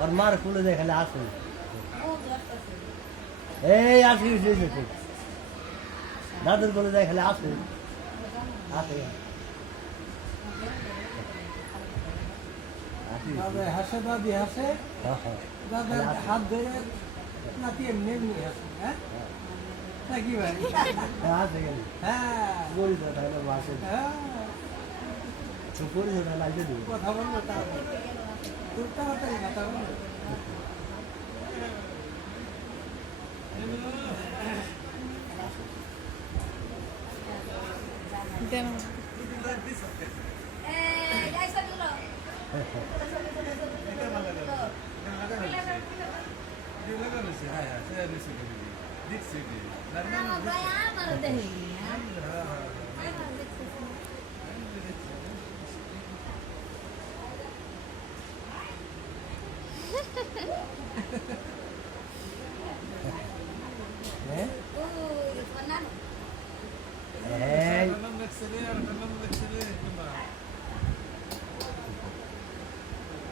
ওর মার খুলে যায় খালি আসুন এই আসি দাদুর বলে যায় খালি আসুন আসে হাসে দাদি হাসে দাদার হাত ধরে নাতি এমনি এমনি হাসে হ্যাঁ নাকি ভাই আসে গেলি হ্যাঁ বলি তো তাহলে মাসে হ্যাঁ চুপড়ি যেটা লাগবে দিবি কথা বলবো তাহলে তোর তাড়াতাড়ি কথা বলবো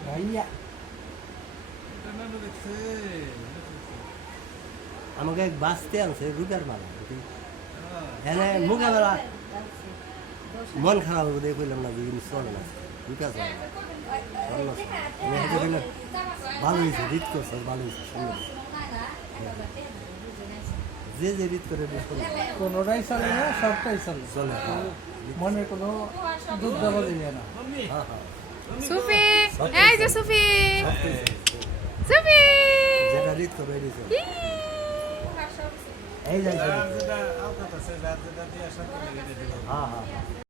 ভাইয়া আমাকে এক বাঁচতে আনছে রুগার মালা এনে মুখে বেলা মন খারাপ হবে দেখে কইলাম না যে জিনিস চলে না ঠিক আছে ভালো হয়েছে রিট করছে ভালো হয়েছে সুন্দর যে যে রিট করে কোনোটাই চলে না সবটাই চলে চলে মনে কোনো দুধ দেওয়া যাবে না হ্যাঁ হ্যাঁ সুফি এই যে সুফি সুফি যেটা রিট করে এই যাই হ্যাঁ হ্যাঁ